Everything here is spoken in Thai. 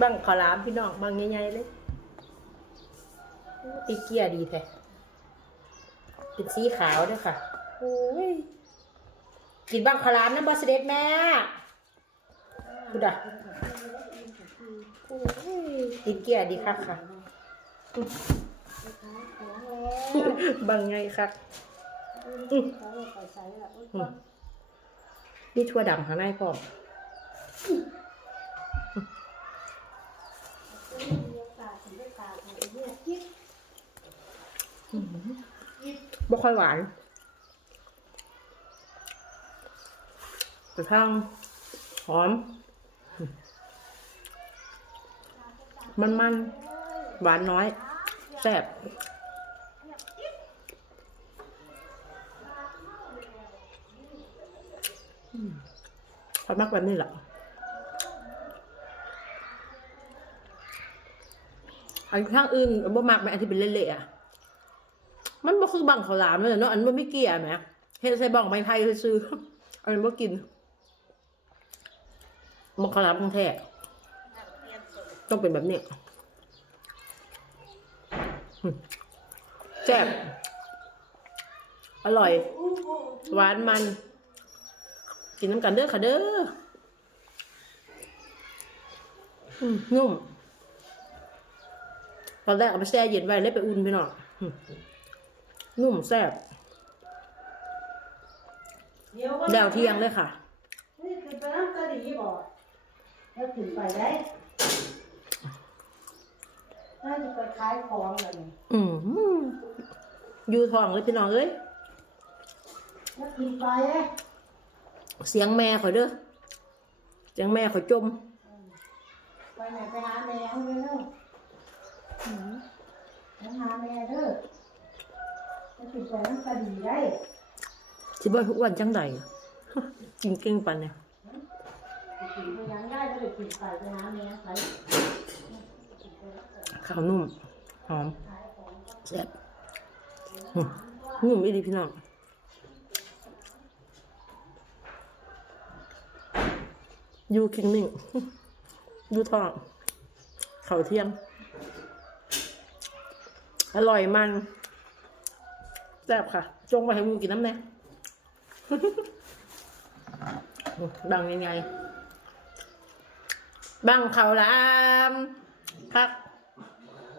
บังขาวหลามพี่น้องบังใหญ่ๆเลยตีเกียดีแท้เป็นสีขาวด้วยค่ะโอ้ยกินบังขาวหลามนะบอสเด็ดแม่ดูด่ะตีเกียดีค่ะค่ะบังไงค่ะมีถั่วดำข้างในพร้อ บ่ค่อยหวาน แต่ทางหอม มันมันๆหวานน้อย แซ่บอืมพอมักแบบนี้แหละอันข้างอื่นบ่มักไหมอันที่เป็นเละๆอะ มันบ่คือบังข้าวหลามเลยเนาะอันมันไม่เกี่ยไหมเฮ็ดใส่บังไม้ไทยซื้ออันนี้บ่กินบังข้าวหลามของแท้ต้องเป็นแบบนี้แซ่บอร่อย หวานมัน กินน้ำกันเด้อค่ะเด้อนุ่มตอนแรกเอาไปแช่เย็นไว้แล้วไปอุ่นไปหน่อย นุ่มแซ่บแดวเที่ยงเลยค่ะ นี่คือไปน้ำตาดีบอกแล้วถึงไปได้น่าจะไปขายของอะไรนี่อืมอยูทองเลยพี่น้องเอ้ยแล้วถึงไปเอ้เสียงแม่ขอยเด้อเสียงแม่ขอยจม ไปไหนไปหาแม่เอาไปเด้อไปหาแม่เด้อ แล้วถึงไปน้ำตาดีได้สิบ่ทุกวันจังใดกินเก่งปันเนี่ยถึงไปยังได้ก็เลยถึงไปไปหาแม่ไปข้าวนุ่มหอมแซ่บนุ่มอีดีพี่น้องอยูคิงนิ่งอยูทองเขาเทียงอร่อยมัน แซ่บค่ะ จงไปให้มูกินน้ำแน่ดังยังไงบังเขาลามครัก